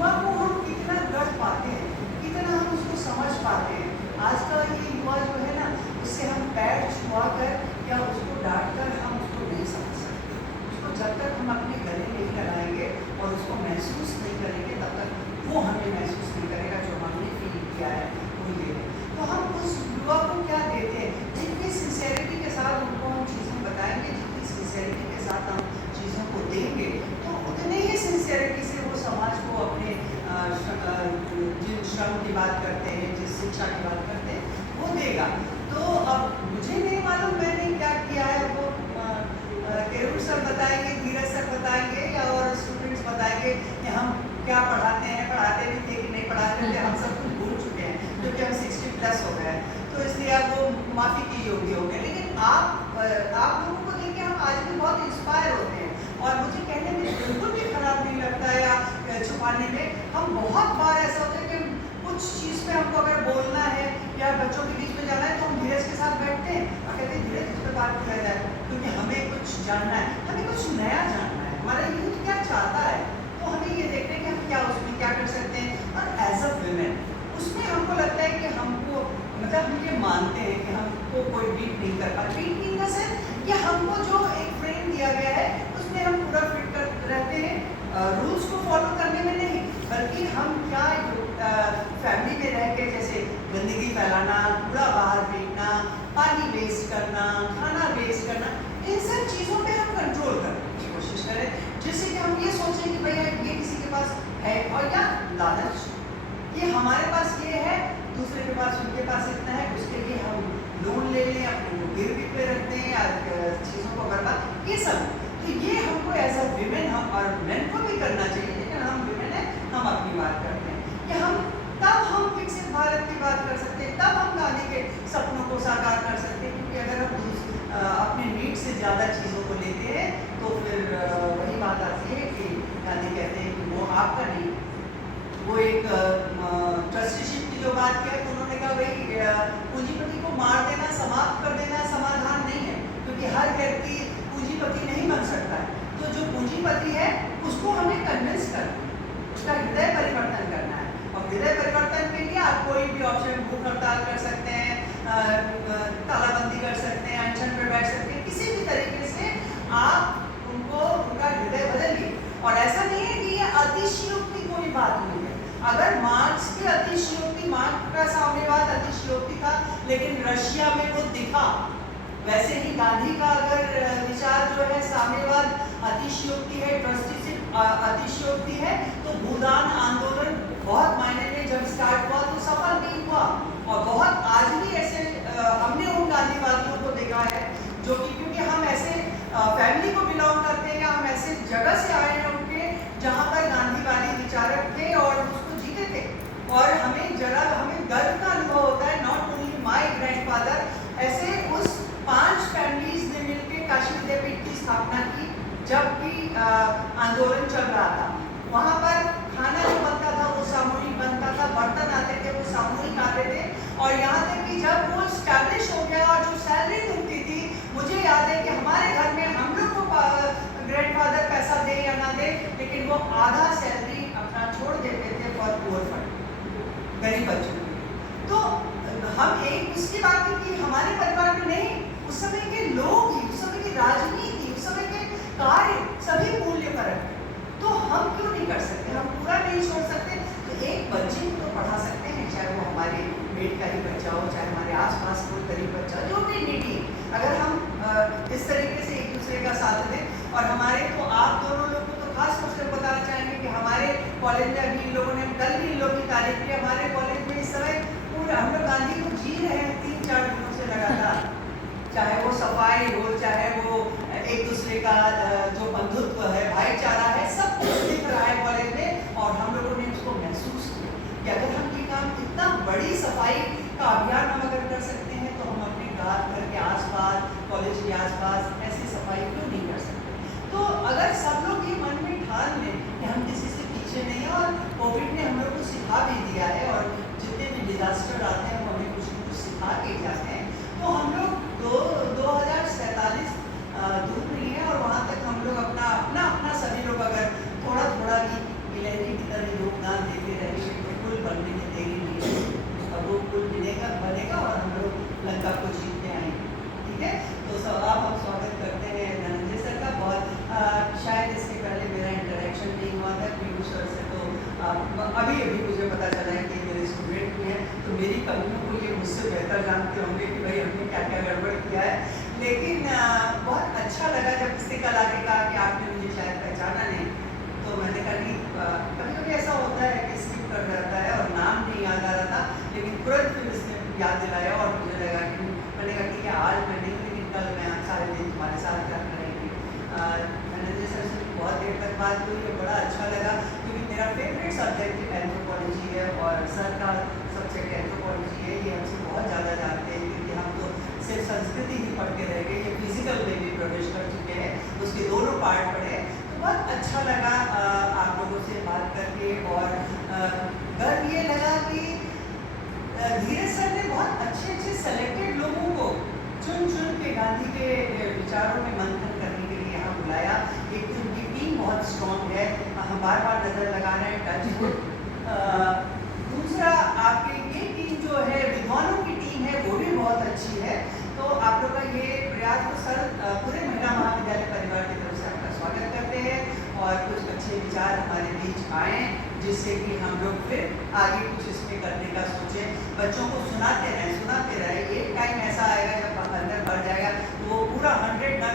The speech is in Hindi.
युवा को हम कितना गढ़ पाते हैं, कितना हम उसको समझ पाते हैं। आज का ये युवा जो है ना, उससे हम पैर छुआ कर या उसको डांट कर हम उसको नहीं समझ सकते। उसको जब तक हम अपने गले नहीं लगाएंगे और उसको महसूस नहीं करेंगे, तब तक वो हमें महसूस नहीं करेगा जो हमने फील किया है वो ये है। तो हम उस युवा को क्या देते हैं? जितनी सिंसेरिटी के साथ उनको हम चीज़ें बताएंगे, जितनी सिंसेरिटी के साथ हम चीज़ों को देंगे, तो उतने ही सिंसेरिटी से वो समाज को अपने जिन श्रम की बात करते हैं, जिस शिक्षा की बात करते हैं, वो देगा। तो अब मुझे नहीं मालूम मैंने क्या किया है, वो केवल सर बताएंगे, धीरज सर बताएंगे या और स्टूडेंट्स बताएंगे कि हम क्या पढ़ाते हैं, पढ़ाते भी थे कि नहीं पढ़ाते थे, हम सब कुछ भूल चुके हैं क्योंकि हम 60+ हो गए हैं, तो इसलिए अब वो माफ़ी की योग्य हो गए। लेकिन आप लोगों को देख के हम आज भी बहुत इंस्पायर होते हैं और मुझे कहने में बिल्कुल भी खराब नहीं लगता है या छुपाने में। हम बहुत बार ऐसा होता है कि कुछ चीज़ पे हमको अगर बोलना है या बच्चों के बीच में जाना है, तो हम धीरज के साथ बैठते हैं और कहते हैं धीरज इस पर बात किया जाए, क्योंकि हमें कुछ जानना है, हमें कुछ नया जानना है, हमारा यूथ क्या चाहता है, तो हमें ये देखते हैं कि हम क्या उसमें क्या कर सकते हैं। और एज अ वुमेन उसमें हमको लगता है कि हमको मतलब हम ये मानते हैं कि हमको कोई बीट नहीं कर पाए। बीट नहीं इन द सेंस कि हमको जो एक फ्रेम दिया गया है उसमें हम पूरा फिट कर रहते हैं, रूल्स को फॉलो करने में नहीं, बल्कि हम क्या फैमिली में रह के जैसे गंदगी फैलाना, कूड़ा बाहर फेंकना, पानी वेस्ट करना, खाना वेस्ट करना, इन सब चीज़ों पे हम कंट्रोल करने की कोशिश करें, जिससे कि हम ये सोचें कि भैया ये किसी के पास है, और या लालच ये हमारे पास ये है, दूसरे के पास उनके पास इतना है, उसके लिए हम लोन ले लें, अपने गिरवी पे रख दें या चीज़ों को बर्बाद, ये सब। तो ये हमको एज अ विमेन हम और मेन को भी करना चाहिए, लेकिन हम विमेन हैं, हम अपनी बात करते हैं कि हम तब हम विकसित भारत की बात कर सकते हैं, तब हम गांधी के सपनों को साकार कर सकते हैं। क्योंकि अगर हम अपने नीड से ज़्यादा चीज़ों को लेते हैं तो फिर वही बात आती है कि गांधी कहते हैं कि वो आपका नहीं, वो एक ट्रस्टीशिप की जो बात किया तो उन्होंने कहा भाई पूंजीपति को मार देना, समाप्त कर देना समाधान नहीं है, क्योंकि हर व्यक्ति पूंजीपति नहीं बन सकता है। तो जो पूंजीपति है उसको हमें कन्विंस करना है, उसका हृदय परिवर्तन करना है, और हृदय परिवर्तन के लिए आप कोई भी ऑप्शन भूख हड़ताल कर सकते हैं, तालाबंदी कर सकते हैं, अनशन पर बैठ सकते हैं, किसी भी तरीके से आप उनको उनका हृदय बदलिए। और ऐसा नहीं है कि ये अतिशयोक्ति कोई बात नहीं है। अगर मार्क्स की अतिशयोक्ति, मार्क्स का साम्यवाद अतिशयोक्ति था, लेकिन रशिया में वो दिखा, वैसे ही गांधी का अगर विचार जो है साम्यवाद अतिशयोक्ति है, ट्रस्टीशिप अतिशयोक्ति है, तो भूदान आंदोलन बहुत मायने में जब स्टार्ट हुआ तो सफल नहीं हुआ। और बहुत आज भी ऐसे हमने उन गांधीवादियों को देखा है जो कि क्योंकि हम ऐसे फैमिली को बिलोंग करते हैं या हम ऐसे जगह से आए हैं उनके जहाँ पर गांधीवादी विचारक थे और उसको जीते थे, और हमें गर्व का अनुभव होता है, नॉट ओनली माय ग्रैंडफादर, ऐसे उस 5 फैमिलीज ने मिलकर काशी विद्यापीठ की स्थापना की जब भी आंदोलन चल रहा था। वहाँ पर खाना जो बनता था वो सामूहिक बनता था, बर्तन आते थे वो सामूहिक आते थे, और यहाँ तक कि जब वो स्टैब्लिश हो गया और जो सैलरी मिलती थी, मुझे याद है कि हमारे घर में हम लोग को ग्रैंडफादर पैसा दे या ना दे, लेकिन वो आधा सैलरी अपना छोड़ देते थे फॉर पुअर फंड, गरीब बच्चों के लिए। तो हम एक उसकी बात की हमारे परिवार में नहीं, उस समय के लोग ही, उस समय की राजनीति, उस समय के कार्य सभी मूल्य पर है, तो हम क्यों नहीं कर सकते, हम पूरा नहीं छोड़ सकते। तो एक बच्चे को तो पढ़ा सकते हैं, चाहे वो हमारे पेट का ही बच्चा हो, चाहे हमारे आसपास कोई गरीब बच्चा, जो भी नीडी, अगर हम इस तरीके से एक दूसरे का साथ दें। और हमारे तो आप दोनों लोग को तो खास तौर से बताना चाहेंगे कि हमारे कॉलेज में अभी इन लोगों ने कल भी इन लोगों की तारीफ की, हमारे कॉलेज में इस समय पूरा हम लोग गांधी को जी रहे हैं 3-4 दिनों से लगातार, चाहे वो सफाई हो, चाहे वो एक दूसरे का जो बंधुत्व है, भाईचारा है, सब कुछ दिख रहा है कॉलेज में। और हम लोगों ने उसको महसूस किया कि अगर हम ये काम, इतना बड़ी सफाई का अभियान हम अगर कर सकते हैं, तो हम अपने घर के आसपास, कॉलेज के आसपास ऐसी सफाई क्यों नहीं कर सकते। तो अगर सब लोग ये मन में ठान लें कि हम किसी से पीछे नहीं हैं, और कोविड ने हम लोग को सिखा भी दिया है, और जितने भी डिजास्टर आते हैं वो हमें कुछ न कुछ सिखा के जाते हैं, तो हम लोग 2047 दूर नहीं है, और वहाँ तक हम लोग अपना सभी लोग अगर थोड़ा थोड़ा भी गिलहरी की तरह योगदान कमियों को ये मुझसे बेहतर जानते होंगे कि भाई हमने क्या क्या गड़बड़ किया है। लेकिन बहुत अच्छा लगा जब किसी कल आके कहा कि आपने मुझे शायद पहचाना नहीं। तो मैंने कहा कि कभी कभी ऐसा होता है कि स्किप कर जाता है और नाम नहीं याद आ रहा था, लेकिन तुरंत फिर इसने याद दिलाया और मुझे लगा कि मैंने कहा ठीक है आज मैं नहीं, लेकिन कल मैं सारे दिन तुम्हारे साथ कर रहेंगी। धनंजय सर से बहुत देर तक बात हुई है, बड़ा अच्छा लगा क्योंकि मेरा फेवरेट सब्जेक्ट एंथ्रोपोलॉजी है और सर का सब्जेक्ट एंथ्रोपोलॉजी है। ये हमसे बहुत ज़्यादा जानते हैं क्योंकि हम तो सिर्फ संस्कृति ही पढ़ के रह गए, ये फिजिकल में भी प्रवेश कर चुके हैं, उसके दोनों पार्ट पढ़े। तो बहुत अच्छा लगा आप लोगों से बात करके और गर्व ये लगा कि धीरज सर ने बहुत अच्छे अच्छे सेलेक्टेड लोगों को चुन चुन के गांधी के विचारों में मंथन करने के लिए यहाँ बुलाया। एक तो उनकी टीम बहुत स्ट्रॉन्ग है, हम बार बार नजर लगा रहे हैं टच। दूसरा आपकी ये टीम जो है विद्वानों की टीम है वो भी बहुत अच्छी है। तो आप लोग का ये प्रयास तो सर पूरे महिला महाविद्यालय परिवार की तरफ से आपका स्वागत करते हैं और कुछ अच्छे विचार हमारे बीच आए जिससे कि हम लोग फिर आगे कुछ इसमें करने का सोचें। बच्चों को सुनाते रहें। एक टाइम ऐसा आएगा जब अंदर बढ़ जाएगा तो वो पूरा 100 न